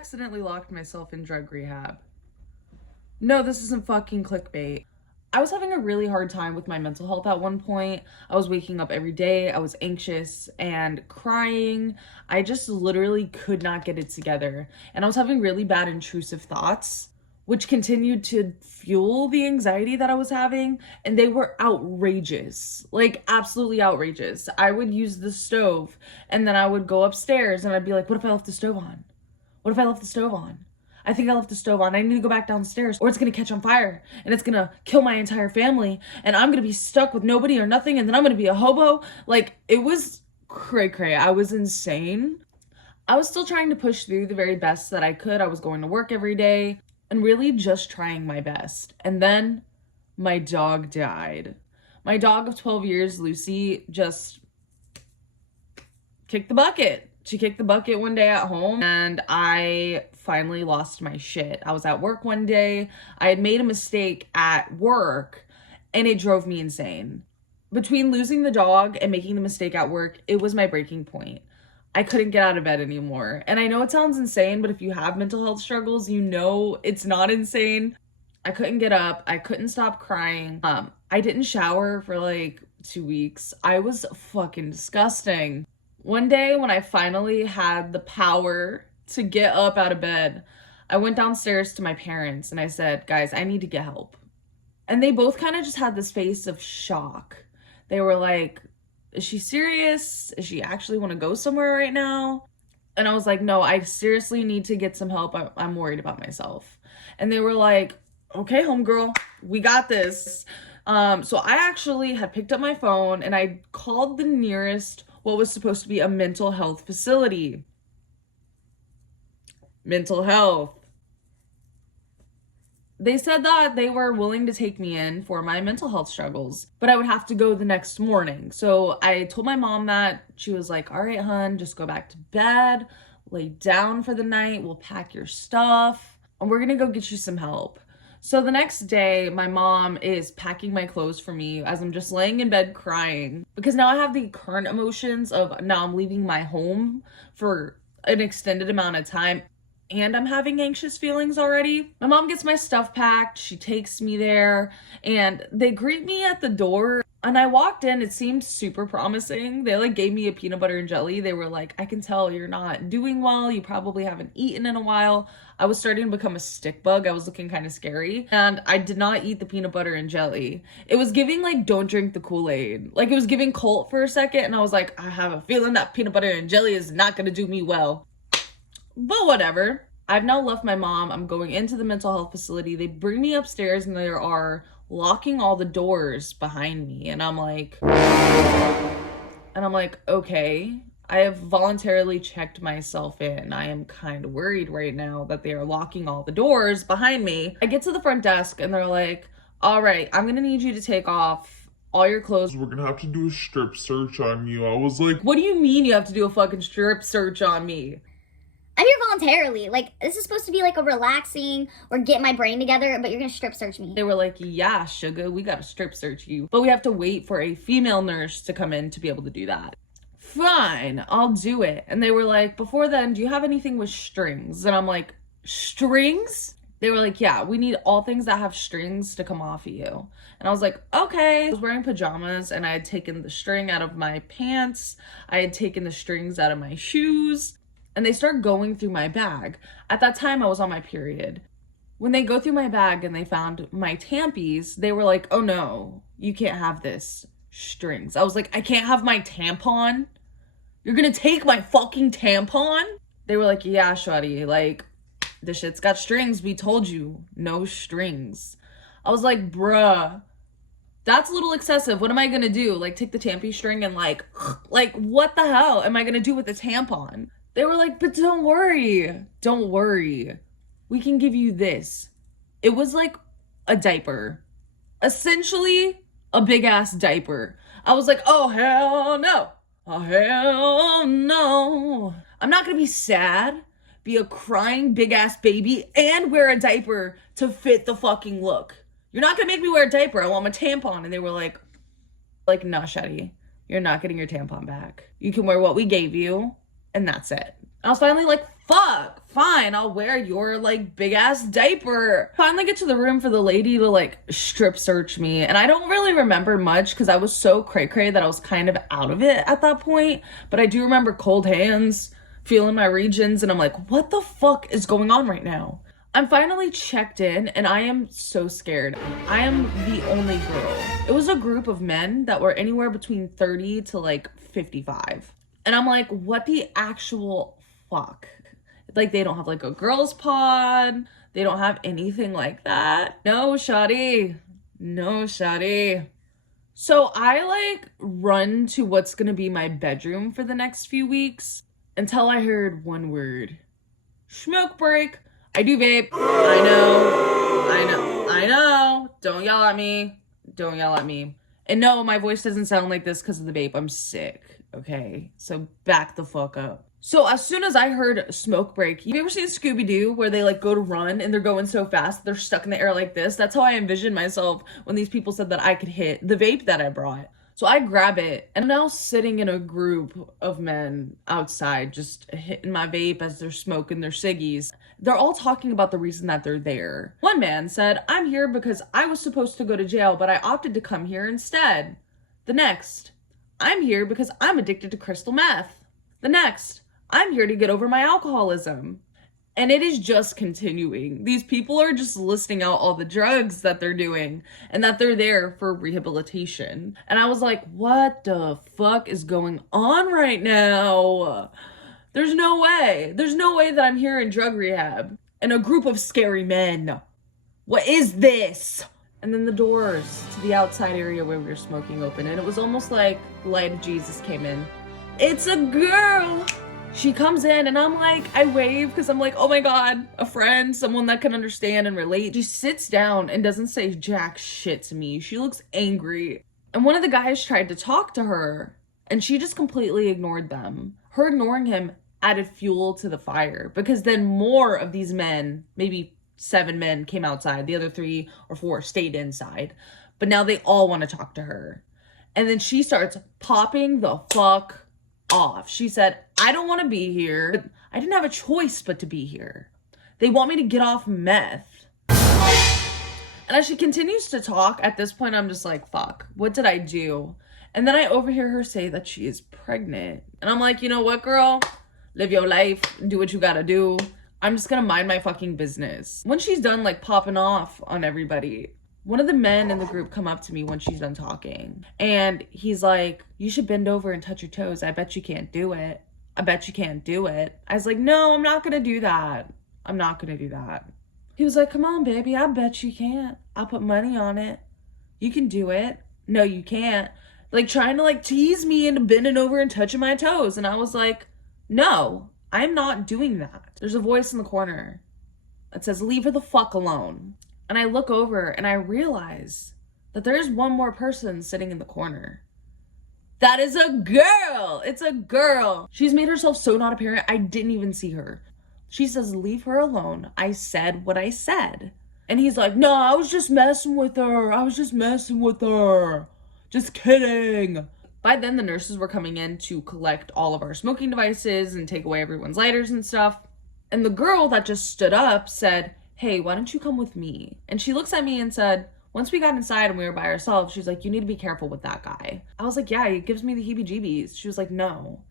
accidentally locked myself in drug rehab. No, this isn't fucking clickbait. I was having a really hard time with my mental health at one point. I was waking up every day. I was anxious and crying. I just literally could not get it together. And I was having really bad intrusive thoughts, which continued to fuel the anxiety that I was having. And they were outrageous, like absolutely outrageous. I would use the stove and then I would go upstairs and I'd be like, what if I left the stove on? What if I left the stove on? I think I left the stove on. I need to go back downstairs or it's going to catch on fire and it's going to kill my entire family and I'm going to be stuck with nobody or nothing and then I'm going to be a hobo. Like, it was cray-cray. I was insane. I was still trying to push through the very best that I could. I was going to work every day and really just trying my best. And then my dog died. My dog of 12 years, Lucy, just kicked the bucket. She kicked the bucket one day at home and I finally lost my shit. I was at work one day. I had made a mistake at work and it drove me insane. Between losing the dog and making the mistake at work, it was my breaking point. I couldn't get out of bed anymore. And I know it sounds insane, but if you have mental health struggles, you know it's not insane. I couldn't get up. I couldn't stop crying. I didn't shower for like 2 weeks. I was fucking disgusting. One day when I finally had the power to get up out of bed, I went downstairs to my parents and I said, guys, I need to get help. And they both kind of just had this face of shock. They were like, is she serious? Is she actually want to go somewhere right now? And I was like, no, I seriously need to get some help. I'm worried about myself. And they were like, okay, homegirl, we got this. So I actually had picked up my phone and I called the nearest what was supposed to be a mental health facility. Mental health. They said that they were willing to take me in for my mental health struggles, but I would have to go the next morning. So I told my mom that. She was like, all right, hun, just go back to bed, lay down for the night, we'll pack your stuff, and we're gonna go get you some help. So the next day, my mom is packing my clothes for me as I'm just laying in bed crying because now I have the current emotions of now I'm leaving my home for an extended amount of time and I'm having anxious feelings already. My mom gets my stuff packed, she takes me there, and they greet me at the door. And I walked in, it seemed super promising. They like gave me a peanut butter and jelly. They were like, I can tell you're not doing well. You probably haven't eaten in a while. I was starting to become a stick bug. I was looking kind of scary. And I did not eat the peanut butter and jelly. It was giving like, don't drink the Kool-Aid. Like it was giving cult for a second. And I was like, I have a feeling that peanut butter and jelly is not gonna do me well. But whatever. I've now left my mom. I'm going into the mental health facility. They bring me upstairs and there are locking all the doors behind me. And I'm like, okay, I have voluntarily checked myself in. I am kind of worried right now that they are locking all the doors behind me. I get to the front desk and they're like, all right, I'm gonna need you to take off all your clothes. We're gonna have to do a strip search on you. I was like, what do you mean you have to do a fucking strip search on me? I'm here voluntarily. Like, this is supposed to be like a relaxing or get my brain together, but you're gonna strip search me. They were like, yeah, sugar, we gotta strip search you. But we have to wait for a female nurse to come in to be able to do that. Fine, I'll do it. And they were like, before then, do you have anything with strings? And I'm like, strings? They were like, yeah, we need all things that have strings to come off of you. And I was like, okay. I was wearing pajamas and I had taken the string out of my pants. I had taken the strings out of my shoes. And they start going through my bag. At that time, I was on my period. When they go through my bag and they found my tampies, they were like, oh no, you can't have this strings. I was like, I can't have my tampon? You're gonna take my fucking tampon? They were like, yeah, shawty, like, this shit's got strings. We told you, no strings. I was like, bruh, that's a little excessive. What am I gonna do? Like, take the tampy string and like, what the hell am I gonna do with the tampon? They were like, but don't worry. We can give you this. It was like a diaper. Essentially, a big ass diaper. I was like, oh, hell no. Oh, hell no. I'm not gonna be sad, be a crying big ass baby, and wear a diaper to fit the fucking look. You're not gonna make me wear a diaper. I want my tampon. And they were like, nah, Shetty, you're not getting your tampon back. You can wear what we gave you. And that's it. I was finally like, fuck, fine, I'll wear your like big ass diaper. Finally get to the room for the lady to like strip search me. And I don't really remember much because I was so cray-cray that I was kind of out of it at that point. But I do remember cold hands, feeling my regions, and I'm like, what the fuck is going on right now? I'm finally checked in and I am so scared. I am the only girl. It was a group of men that were anywhere between 30 to like 55. And I'm like, what the actual fuck? Like, they don't have like a girls pod. They don't have anything like that. No, shawty. No, shawty. So I like run to what's gonna be my bedroom for the next few weeks until I heard one word. Smoke break. I do vape. I know. Don't yell at me. Don't yell at me. And no, my voice doesn't sound like this because of the vape. I'm sick. Okay, so back the fuck up. So as soon as I heard smoke break, you ever seen Scooby-Doo where they like go to run and they're going so fast they're stuck in the air like this? That's how I envisioned myself when these people said that I could hit the vape that I brought. So I grab it and I'm now sitting in a group of men outside just hitting my vape as they're smoking their ciggies. They're all talking about the reason that they're there. One man said, I'm here because I was supposed to go to jail, but I opted to come here instead. The next, I'm here because I'm addicted to crystal meth. The next, I'm here to get over my alcoholism. And it is just continuing. These people are just listing out all the drugs that they're doing and that they're there for rehabilitation. And I was like, what the fuck is going on right now? There's no way. There's no way that I'm here in drug rehab and a group of scary men. What is this? And then the doors to the outside area where we were smoking open, and it was almost like the light of Jesus came in. It's a girl. She comes in and I'm like, I wave because I'm like, oh my God, a friend, someone that can understand and relate. She sits down and doesn't say jack shit to me. She looks angry. And one of the guys tried to talk to her and she just completely ignored them. Her ignoring him added fuel to the fire because then more of these men, maybe 7 men, came outside. The other 3 or 4 stayed inside. But now they all want to talk to her. And then she starts popping the fuck off. She said, I don't want to be here. I didn't have a choice but to be here. They want me to get off meth. And as she continues to talk, at this point, I'm just like, fuck, what did I do? And then I overhear her say that she is pregnant. And I'm like, you know what, girl? Live your life, do what you gotta do. I'm just gonna mind my fucking business. When she's done like popping off on everybody, one of the men in the group come up to me when she's done talking. And he's like, you should bend over and touch your toes. I bet you can't do it. I bet you can't do it. I was like, no, I'm not gonna do that. I'm not gonna do that. He was like, come on, baby, I bet you can't. I'll put money on it. You can do it. No, you can't. Like trying to like tease me into bending over and touching my toes. And I was like, no, I'm not doing that. There's a voice in the corner that says, leave her the fuck alone. And I look over and I realize that there is one more person sitting in the corner. That is a girl. It's a girl. She's made herself so not apparent. I didn't even see her. She says, leave her alone. I said what I said. And he's like, no, I was just messing with her. I was just messing with her. Just kidding. By then, the nurses were coming in to collect all of our smoking devices and take away everyone's lighters and stuff. And the girl that just stood up said, hey, why don't you come with me? And she looks at me and said, once we got inside and we were by ourselves, she's like, you need to be careful with that guy. I was like, yeah, he gives me the heebie-jeebies. She was like, no.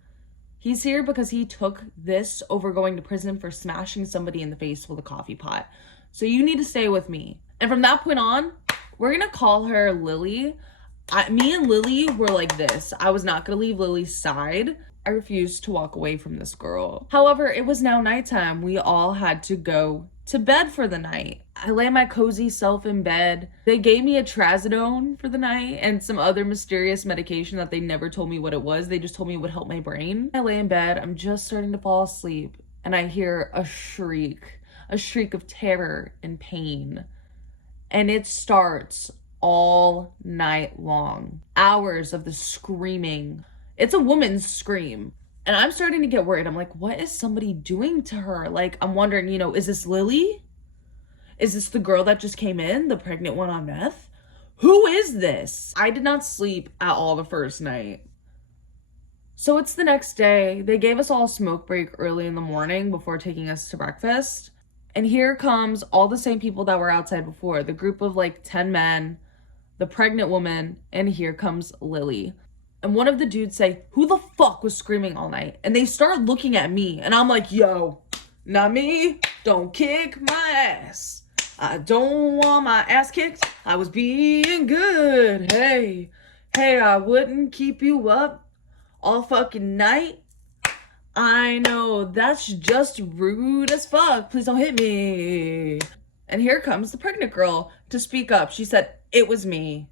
He's here because he took this over going to prison for smashing somebody in the face with a coffee pot. So you need to stay with me. And from that point on, we're going to call her Lily. Me and Lily were like this. I was not going to leave Lily's side. I refused to walk away from this girl. However, it was now nighttime. We all had to go to bed for the night. I lay my cozy self in bed. They gave me a trazodone for the night and some other mysterious medication that they never told me what it was. They just told me it would help my brain. I lay in bed. I'm just starting to fall asleep and I hear a shriek of terror and pain. And it starts all night long. Hours of the screaming. It's a woman's scream. And I'm starting to get worried. I'm like, what is somebody doing to her? Like, I'm wondering, is this Lily? Is this the girl that just came in? The pregnant one on meth? Who is this? I did not sleep at all the first night. So it's the next day. They gave us all a smoke break early in the morning before taking us to breakfast. And here comes all the same people that were outside before. The group of like 10 men, the pregnant woman, and here comes Lily. And one of the dudes say, "Who the fuck was screaming all night?" And they start looking at me. And I'm like, yo, not me. Don't kick my ass. I don't want my ass kicked. I was being good. Hey, I wouldn't keep you up all fucking night. I know that's just rude as fuck. Please don't hit me. And here comes the pregnant girl to speak up. She said, "It was me.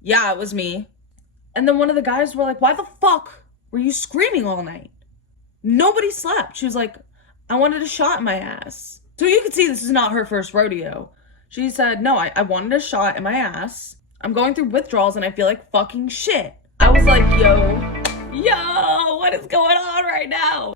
Yeah, it was me." And then one of the guys were like, "Why the fuck were you screaming all night? Nobody slept." She was like, "I wanted a shot in my ass." So you can see this is not her first rodeo. She said, "No, I wanted a shot in my ass. I'm going through withdrawals and I feel like fucking shit." I was like, yo, what is going on right now?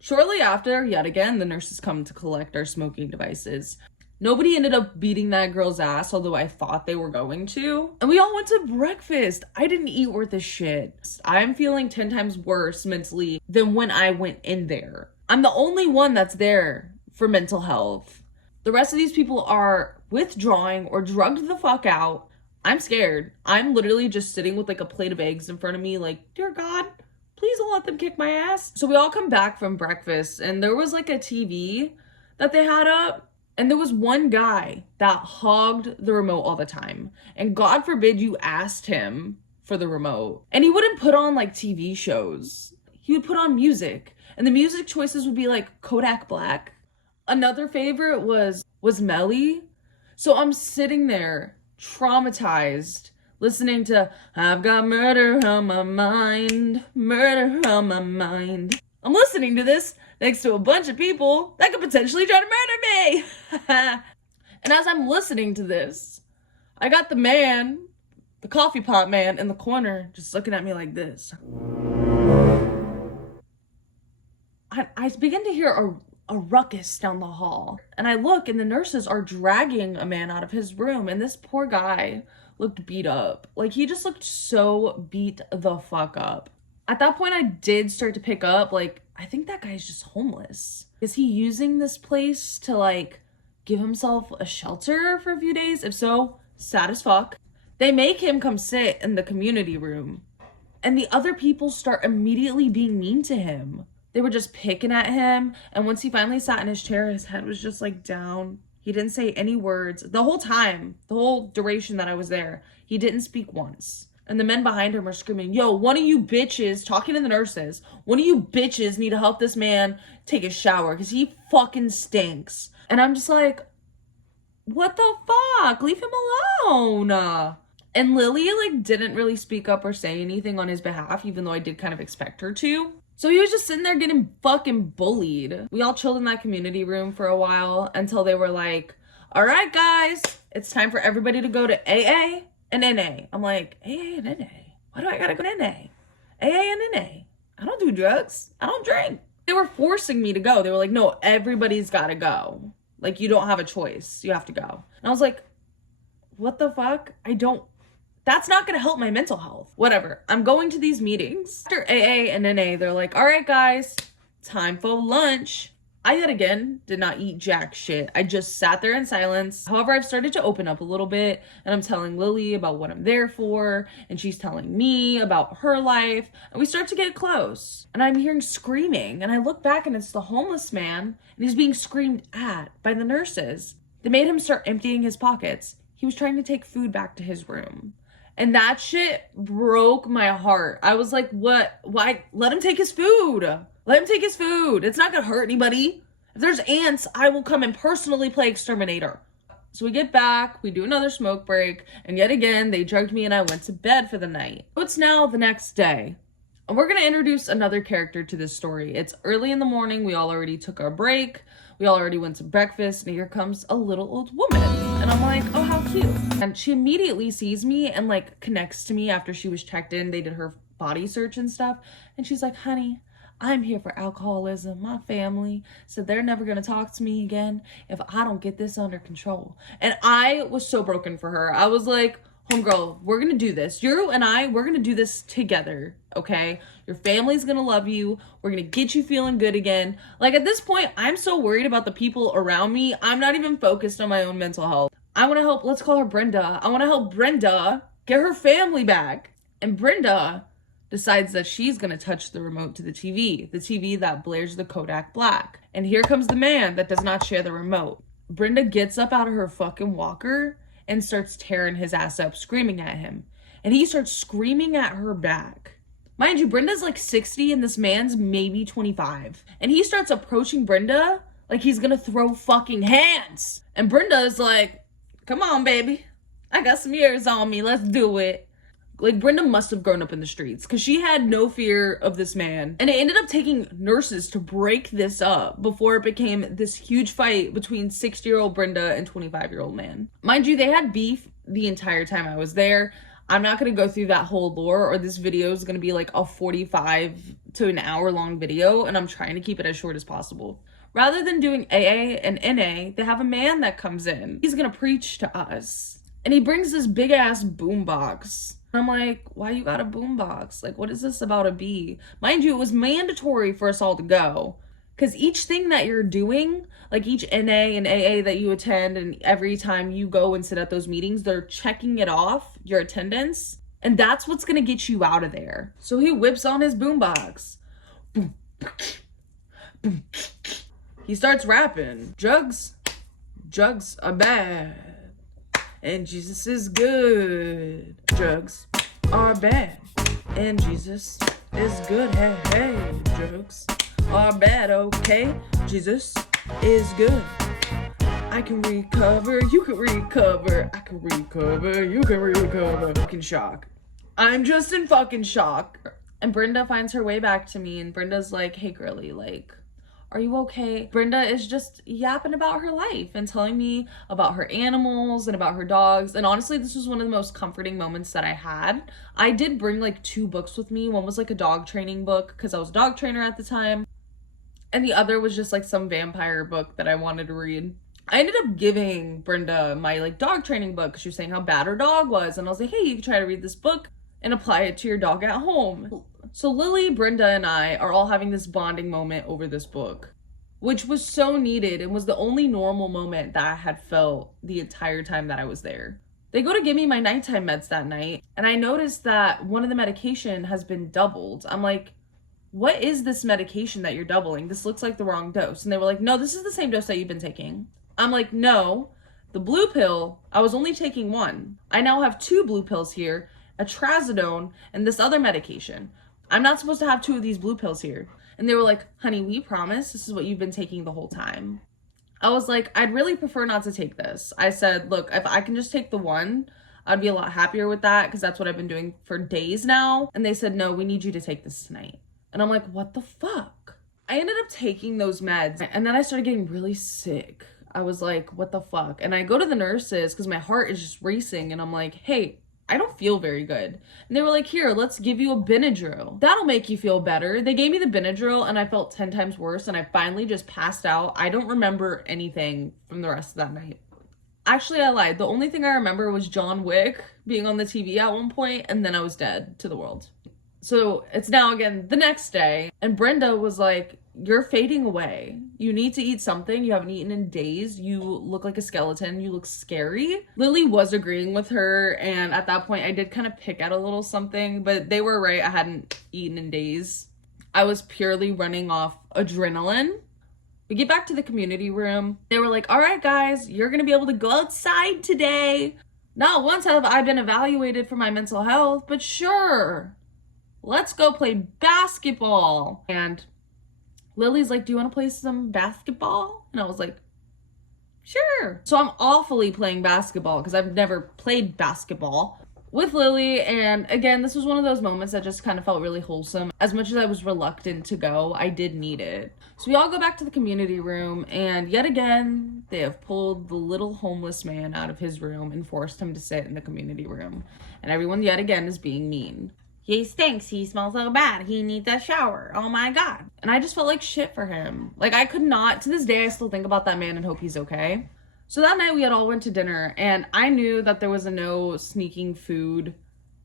Shortly after, yet again, the nurses come to collect our smoking devices. Nobody ended up beating that girl's ass, although I thought they were going to. And we all went to breakfast. I didn't eat worth a shit. I'm feeling 10 times worse mentally than when I went in there. I'm the only one that's there for mental health. The rest of these people are withdrawing or drugged the fuck out. I'm scared. I'm literally just sitting with like a plate of eggs in front of me like, dear God, please don't let them kick my ass. So we all come back from breakfast and there was like a TV that they had up. And there was one guy that hogged the remote all the time. And God forbid you asked him for the remote. And he wouldn't put on like TV shows. He would put on music. And the music choices would be like Kodak Black. Another favorite was Melly. So I'm sitting there traumatized listening to "I've got murder on my mind, murder on my mind." I'm listening to this next to a bunch of people that could potentially try to murder me. And as I'm listening to this, I got the man, the coffee pot man in the corner just looking at me like this. I begin to hear a ruckus down the hall. And I look and the nurses are dragging a man out of his room. And this poor guy looked beat up. Like he just looked so beat the fuck up. At that point, I did start to pick up, like, I think that guy's just homeless. Is he using this place to, like, give himself a shelter for a few days? If so, sad as fuck. They make him come sit in the community room. And the other people start immediately being mean to him. They were just picking at him. And once he finally sat in his chair, his head was just, like, down. He didn't say any words. The whole time, the whole duration that I was there, he didn't speak once. And the men behind him are screaming, "Yo, one of you bitches," talking to the nurses, "one of you bitches need to help this man take a shower because he fucking stinks." And I'm just like, what the fuck? Leave him alone. And Lily, like, didn't really speak up or say anything on his behalf, even though I did kind of expect her to. So he was just sitting there getting fucking bullied. We all chilled in that community room for a while until they were like, "All right, guys, it's time for everybody to go to AA and NA." I'm like, AA and NA? Why do I gotta go to NA? AA and NA? I don't do drugs. I don't drink. They were forcing me to go. They were like, "No, everybody's gotta go. Like, you don't have a choice. You have to go." And I was like, what the fuck? That's not gonna help my mental health. Whatever. I'm going to these meetings. After AA and NA, they're like, "All right, guys, time for lunch." I yet again did not eat jack shit. I just sat there in silence. However, I've started to open up a little bit and I'm telling Lily about what I'm there for and she's telling me about her life and we start to get close. And I'm hearing screaming and I look back and it's the homeless man and he's being screamed at by the nurses. They made him start emptying his pockets. He was trying to take food back to his room. And that shit broke my heart. I was like, what? Why? Let him take his food. Let him take his food. It's not gonna hurt anybody. If there's ants, I will come and personally play exterminator. So we get back, we do another smoke break, and yet again, they drugged me and I went to bed for the night. So it's now the next day. And we're gonna introduce another character to this story. It's early in the morning, we all already took our break, we all already went to breakfast, and here comes a little old woman. And I'm like, oh, how cute. And she immediately sees me and like connects to me after she was checked in. They did her body search and stuff. And she's like, "Honey, I'm here for alcoholism. My family said they're never going to talk to me again if I don't get this under control." And I was so broken for her. I was like, homegirl, we're gonna do this. You and I, we're gonna do this together, okay? Your family's gonna love you. We're gonna get you feeling good again. Like, at this point, I'm so worried about the people around me, I'm not even focused on my own mental health. I wanna help, let's call her Brenda. I wanna help Brenda get her family back. And Brenda decides that she's gonna touch the remote to the TV that blares the Kodak Black. And here comes the man that does not share the remote. Brenda gets up out of her fucking walker and starts tearing his ass up, screaming at him. And he starts screaming at her back. Mind you, Brenda's like 60 and this man's maybe 25. And he starts approaching Brenda like he's gonna throw fucking hands. And Brenda's like, come on, baby. I got some years on me. Let's do it. Like, Brenda must have grown up in the streets because she had no fear of this man. And it ended up taking nurses to break this up before it became this huge fight between 60-year-old Brenda and 25-year-old man. Mind you, they had beef the entire time I was there. I'm not going to go through that whole lore, or this video is going to be like a 45 to an hour long video, and I'm trying to keep it as short as possible. Rather than doing AA and NA, they have a man that comes in. He's going to preach to us. And he brings this big ass boombox. I'm like, why you got a boombox? Like, what is this about a bee? Mind you, it was mandatory for us all to go. Because each thing that you're doing, like each NA and AA that you attend, and every time you go and sit at those meetings, they're checking it off, your attendance. And that's what's going to get you out of there. So he whips on his boombox. Boom, boom. He starts rapping. Drugs are bad. And Jesus is good. Drugs are bad. And Jesus is good. Hey, hey. Drugs are bad, okay? Jesus is good. I can recover. You can recover. I can recover. You can recover. Fucking shock. I'm just in fucking shock. And Brenda finds her way back to me. And Brenda's like, hey, girly, like, are you okay? Brenda is just yapping about her life and telling me about her animals and about her dogs. And honestly, this was one of the most comforting moments that I had. I did bring like 2 books with me. One was like a dog training book because I was a dog trainer at the time. And the other was just like some vampire book that I wanted to read. I ended up giving Brenda my like dog training book because she was saying how bad her dog was. And I was like, hey, you can try to read this book and apply it to your dog at home. So Lily, Brenda, and I are all having this bonding moment over this book, which was so needed and was the only normal moment that I had felt the entire time that I was there. They go to give me my nighttime meds that night, and I noticed that one of the medication has been doubled. I'm like, what is this medication that you're doubling? This looks like the wrong dose. And they were like, no, this is the same dose that you've been taking. I'm like, no, the blue pill, I was only taking 1. I now have 2 blue pills here, a trazodone, and this other medication. I'm not supposed to have 2 of these blue pills here. And they were like, honey, we promise this is what you've been taking the whole time. I was like, I'd really prefer not to take this. I said, look, if I can just take the 1, I'd be a lot happier with that because that's what I've been doing for days now. And they said, no, we need you to take this tonight. And I'm like, what the fuck? I ended up taking those meds and then I started getting really sick. I was like, what the fuck? And I go to the nurses because my heart is just racing and I'm like, hey, I don't feel very good. And they were like, here, let's give you a Benadryl. That'll make you feel better. They gave me the Benadryl and I felt 10 times worse and I finally just passed out. I don't remember anything from the rest of that night. Actually, I lied. The only thing I remember was John Wick being on the TV at one point and then I was dead to the world. So it's now again the next day and Brenda was like, you're fading away. You need to eat something. You haven't eaten in days. You look like a skeleton. You look scary. Lily was agreeing with her. And at that point, I did kind of pick at a little something, but they were right. I hadn't eaten in days. I was purely running off adrenaline. We get back to the community room. They were like, all right, guys, you're going to be able to go outside today. Not once have I been evaluated for my mental health, but sure, let's go play basketball. And Lily's like, do you want to play some basketball? And I was like, sure. So I'm awfully playing basketball because I've never played basketball with Lily. And again, this was one of those moments that just kind of felt really wholesome. As much as I was reluctant to go, I did need it. So we all go back to the community room and yet again, they have pulled the little homeless man out of his room and forced him to sit in the community room. And everyone yet again is being mean. He stinks. He smells so bad. He needs a shower. Oh my God. And I just felt like shit for him. Like I could not, to this day, I still think about that man and hope he's okay. So that night we had all went to dinner, and I knew that there was a no sneaking food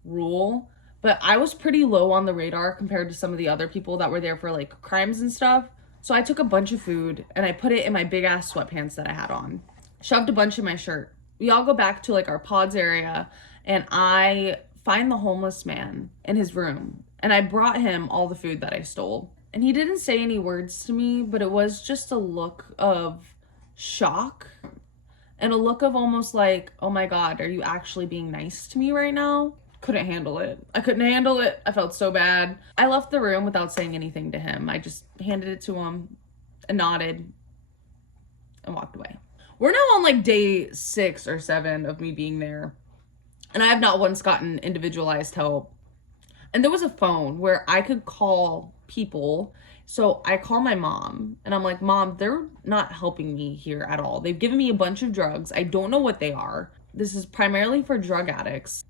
rule, but I was pretty low on the radar compared to some of the other people that were there for like crimes and stuff. So I took a bunch of food and I put it in my big ass sweatpants that I had on, shoved a bunch in my shirt. We all go back to like our pods area, and I find the homeless man in his room, and I brought him all the food that I stole. And he didn't say any words to me, but it was just a look of shock and a look of almost like, oh my God, are you actually being nice to me right now? Couldn't handle it. I couldn't handle it. I felt so bad. I left the room without saying anything to him. I just handed it to him and nodded and walked away. We're now on like day 6 or 7 of me being there, and I have not once gotten individualized help. And there was a phone where I could call people. So I call my mom and I'm like, Mom, they're not helping me here at all. They've given me a bunch of drugs. I don't know what they are. This is primarily for drug addicts,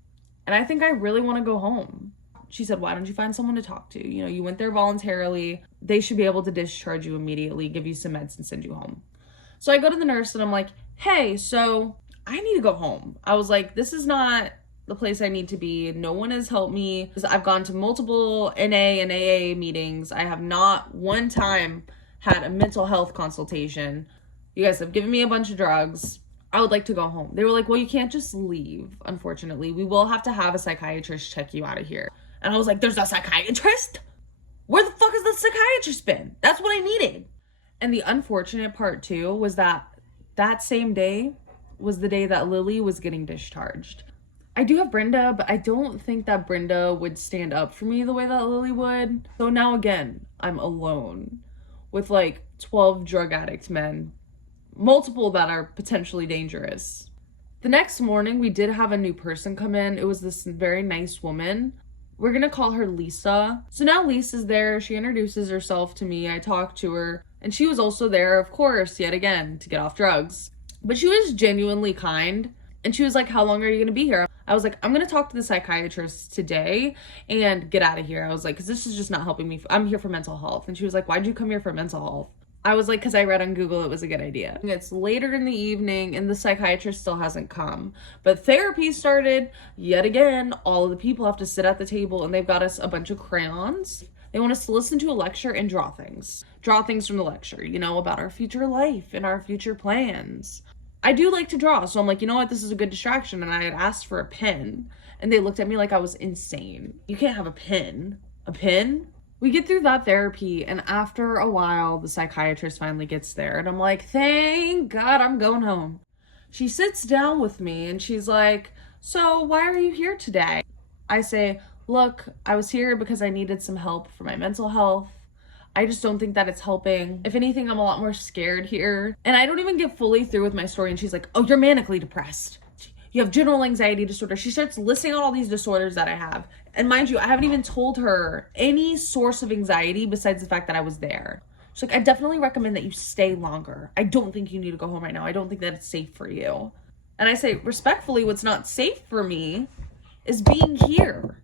and I think I really want to go home. She said, why don't you find someone to talk to? You know, you went there voluntarily. They should be able to discharge you immediately, give you some meds, and send you home. So I go to the nurse and I'm like, hey, so I need to go home. I was like, this is not the place I need to be. No one has helped me. I've gone to multiple NA and AA meetings. I have not one time had a mental health consultation. You guys have given me a bunch of drugs. I would like to go home. They were like, well, you can't just leave, unfortunately. We will have to have a psychiatrist check you out of here. And I was like, there's a psychiatrist? Where the fuck has the psychiatrist been? That's what I needed. And the unfortunate part too was that that same day was the day that Lily was getting discharged. I do have Brenda, but I don't think that Brenda would stand up for me the way that Lily would. So now again, I'm alone with like 12 drug addict men, multiple that are potentially dangerous. The next morning, we did have a new person come in. It was this very nice woman. We're gonna call her Lisa. So now Lisa's there. She introduces herself to me. I talk to her. And she was also there, of course, yet again, to get off drugs. But she was genuinely kind. And she was like, how long are you gonna be here? I was like, I'm gonna talk to the psychiatrist today and get out of here. I was like, because this is just not helping me. I'm here for mental health. And she was like, why'd you come here for mental health? I was like, because I read on Google it was a good idea. It's later in the evening and the psychiatrist still hasn't come. But therapy started yet again. All of the people have to sit at the table and they've got us a bunch of crayons. They want us to listen to a lecture and draw things. Draw things from the lecture, you know, about our future life and our future plans. I do like to draw, so I'm like, you know what, this is a good distraction. And I had asked for a pen, and they looked at me like I was insane. You can't have a pen. A pen? We get through that therapy, and after a while, the psychiatrist finally gets there, and I'm like, thank God I'm going home. She sits down with me, and she's like, so why are you here today? I say, look, I was here because I needed some help for my mental health. I just don't think that it's helping. If anything, I'm a lot more scared here. And I don't even get fully through with my story. And she's like, oh, you're manically depressed. You have general anxiety disorder. She starts listing out all these disorders that I have. And mind you, I haven't even told her any source of anxiety besides the fact that I was there. She's like, I definitely recommend that you stay longer. I don't think you need to go home right now. I don't think that it's safe for you. And I say, respectfully, what's not safe for me is being here.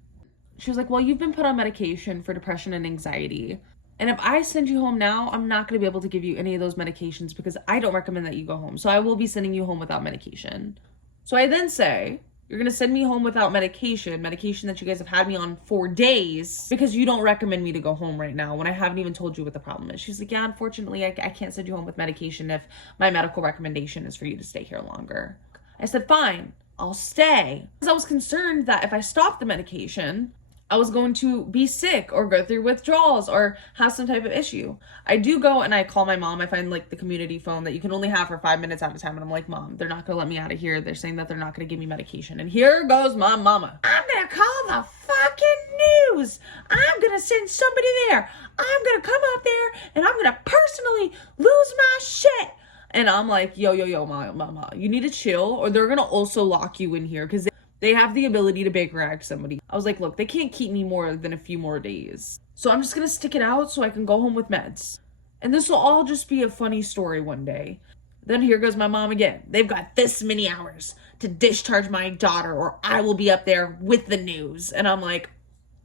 She was like, well, you've been put on medication for depression and anxiety. And if I send you home now, I'm not going to be able to give you any of those medications because I don't recommend that you go home. So I will be sending you home without medication. So I then say, you're going to send me home without medication that you guys have had me on for days because you don't recommend me to go home right now when I haven't even told you what the problem is. She's like, yeah, unfortunately, I can't send you home with medication if my medical recommendation is for you to stay here longer. I said, fine, I'll stay. Because I was concerned that if I stopped the medication, I was going to be sick or go through withdrawals or have some type of issue. I do go and I call my mom. I find like the community phone that you can only have for 5 minutes at a time. And I'm like, Mom, they're not going to let me out of here. They're saying that they're not going to give me medication. And here goes my mama. I'm going to call the fucking news. I'm going to send somebody there. I'm going to come up there and I'm going to personally lose my shit. And I'm like, yo, mama, you need to chill or they're going to also lock you in here because they have the ability to Baker Act somebody. I was like, look, they can't keep me more than a few more days. So I'm just going to stick it out so I can go home with meds. And this will all just be a funny story one day. Then here goes my mom again. They've got this many hours to discharge my daughter or I will be up there with the news. And I'm like,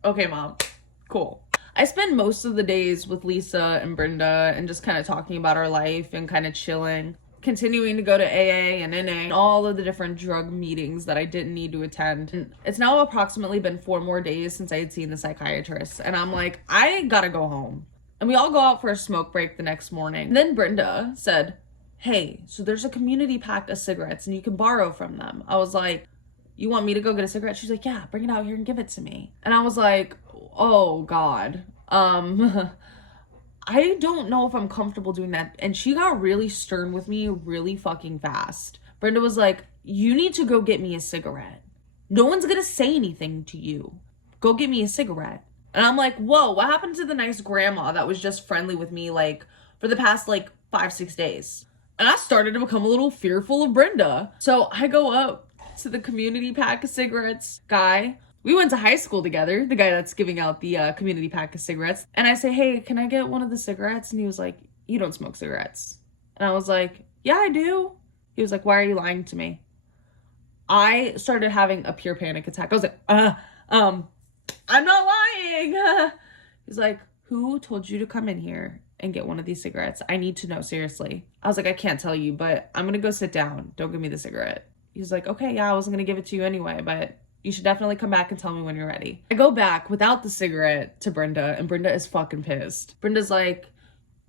okay, Mom, cool. I spend most of the days with Lisa and Brenda and just kind of talking about our life and kind of chilling. continuing to go to AA and NA, and all of the different drug meetings that I didn't need to attend. And it's now approximately been 4 more days since I had seen the psychiatrist. And I'm like, I gotta go home. And we all go out for a smoke break the next morning. And then Brenda said, hey, so there's a community pack of cigarettes and you can borrow from them. I was like, you want me to go get a cigarette? She's like, yeah, bring it out here and give it to me. And I was like, oh God. I don't know if I'm comfortable doing that. And she got really stern with me really fucking fast. Brenda was like, you need to go get me a cigarette. No one's gonna say anything to you. Go get me a cigarette. And I'm like, whoa, what happened to the nice grandma that was just friendly with me like for the past like 5-6 days? And I started to become a little fearful of Brenda. So I go up to the community pack of cigarettes guy. We went to high school together, the guy that's giving out the community pack of cigarettes. And I say, hey, can I get one of the cigarettes? And he was like, you don't smoke cigarettes. And I was like, yeah, I do. He was like, why are you lying to me? I started having a pure panic attack. I was like, I'm not lying. He's like, who told you to come in here and get one of these cigarettes? I need to know, seriously. I was like, I can't tell you, but I'm gonna go sit down. Don't give me the cigarette. He's like, okay, yeah, I wasn't gonna give it to you anyway, but you should definitely come back and tell me when you're ready. I go back without the cigarette to Brenda, and Brenda is fucking pissed. Brenda's like,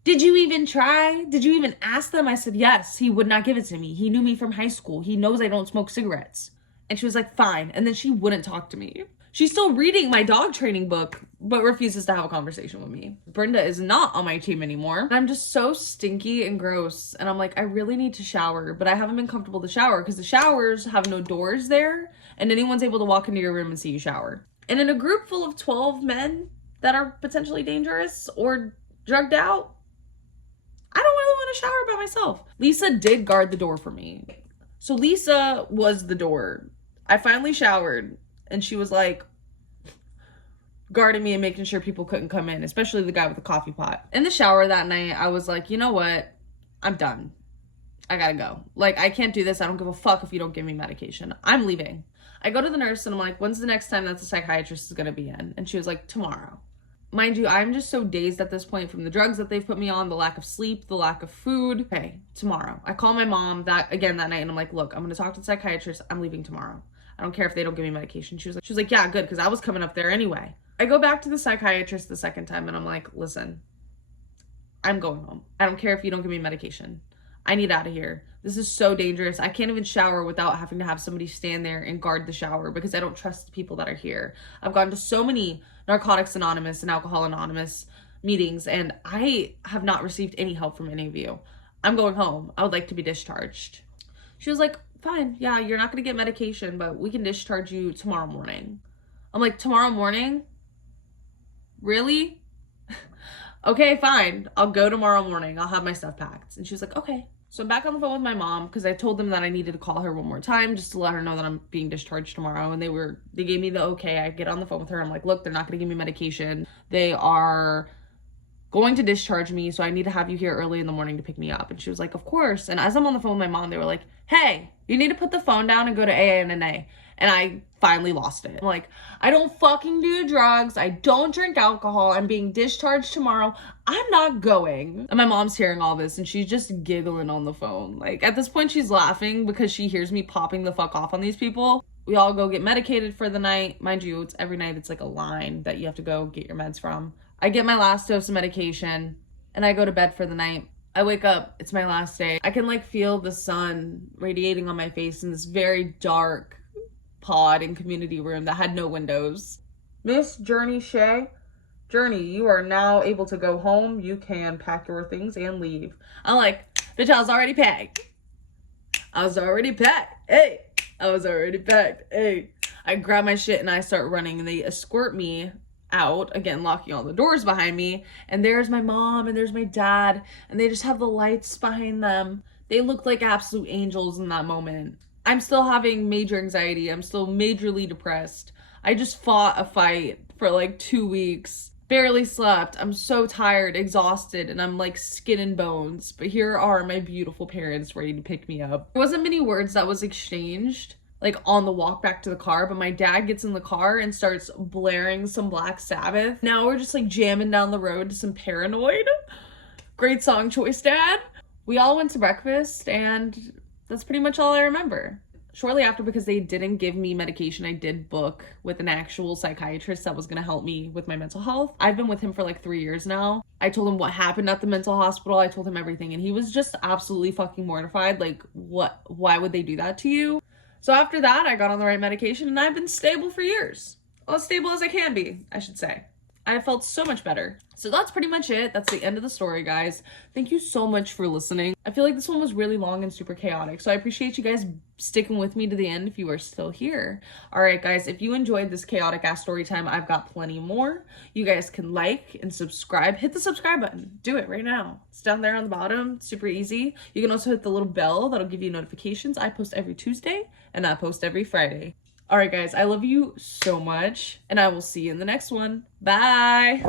did you even try? Did you even ask them? I said, yes, he would not give it to me. He knew me from high school. He knows I don't smoke cigarettes. And she was like, fine. And then she wouldn't talk to me. She's still reading my dog training book, but refuses to have a conversation with me. Brenda is not on my team anymore. I'm just so stinky and gross. And I'm like, I really need to shower, but I haven't been comfortable to shower because the showers have no doors there and anyone's able to walk into your room and see you shower. And in a group full of 12 men that are potentially dangerous or drugged out, I don't really want to shower by myself. Lisa did guard the door for me. So Lisa was the door. I finally showered and she was like guarding me and making sure people couldn't come in, especially the guy with the coffee pot. In the shower that night, I was like, you know what? I'm done. I gotta go. Like, I can't do this. I don't give a fuck if you don't give me medication. I'm leaving. I go to the nurse and I'm like, when's the next time that the psychiatrist is gonna be in? And she was like, tomorrow. Mind you, I'm just so dazed at this point from the drugs that they've put me on, the lack of sleep, the lack of food. Okay, tomorrow. I call my mom that night and I'm like, look, I'm gonna talk to the psychiatrist. I'm leaving tomorrow. I don't care if they don't give me medication. She was like, yeah, good, because I was coming up there anyway. I go back to the psychiatrist the second time and I'm like, listen, I'm going home. I don't care if you don't give me medication. I need out of here. This is so dangerous. I can't even shower without having to have somebody stand there and guard the shower because I don't trust the people that are here. I've gone to so many Narcotics Anonymous and Alcohol Anonymous meetings and I have not received any help from any of you. I'm going home. I would like to be discharged. She was like, fine, yeah, you're not gonna get medication, but we can discharge you tomorrow morning. I'm like, tomorrow morning? Really? Okay, fine. I'll go tomorrow morning. I'll have my stuff packed. And she was like, okay. So I'm back on the phone with my mom because I told them that I needed to call her one more time just to let her know that I'm being discharged tomorrow. And they gave me the okay. I get on the phone with her. I'm like, look, they're not gonna give me medication. They are going to discharge me, so I need to have you here early in the morning to pick me up. And she was like, of course. And as I'm on the phone with my mom, they were like, hey, you need to put the phone down and go to AA and NA. And I finally lost it. I'm like, I don't fucking do drugs. I don't drink alcohol. I'm being discharged tomorrow. I'm not going. And my mom's hearing all this and she's just giggling on the phone. Like at this point, she's laughing because she hears me popping the fuck off on these people. We all go get medicated for the night. Mind you, it's every night. It's like a line that you have to go get your meds from. I get my last dose of medication and I go to bed for the night. I wake up, it's my last day. I can like feel the sun radiating on my face in this very dark pod and community room that had no windows. Miss Journey Shea, Journey, you are now able to go home. You can pack your things and leave. I'm like, bitch, I was already packed. I was already packed. Hey, I was already packed. Hey, I grab my shit and I start running and they escort me out, again locking all the doors behind me, and there's my mom and there's my dad and they just have the lights behind them. They look like absolute angels in that moment. I'm still having major anxiety. I'm still majorly depressed. I just fought a fight for like 2 weeks, barely slept. I'm so tired, exhausted, and I'm like skin and bones, but here are my beautiful parents ready to pick me up. There wasn't many words that was exchanged like on the walk back to the car, but my dad gets in the car and starts blaring some Black Sabbath. Now we're just like jamming down the road to some Paranoid. Great song choice, Dad. We all went to breakfast, and that's pretty much all I remember. Shortly after, because they didn't give me medication, I did book with an actual psychiatrist that was going to help me with my mental health. I've been with him for like 3 years now. I told him what happened at the mental hospital. I told him everything, and he was just absolutely fucking mortified. Like, why would they do that to you? So after that, I got on the right medication, and I've been stable for years. Well, as stable as I can be, I should say. I felt so much better. So that's pretty much it. That's the end of the story, guys. Thank you so much for listening. I feel like this one was really long and super chaotic, so I appreciate you guys sticking with me to the end if you are still here. All right, guys, if you enjoyed this chaotic ass story time, I've got plenty more. You guys can like and subscribe. Hit the subscribe button. Do it right now. It's down there on the bottom. It's super easy. You can also hit the little bell that'll give you notifications. I post every Tuesday and I post every Friday. All right, guys, I love you so much, and I will see you in the next one. Bye.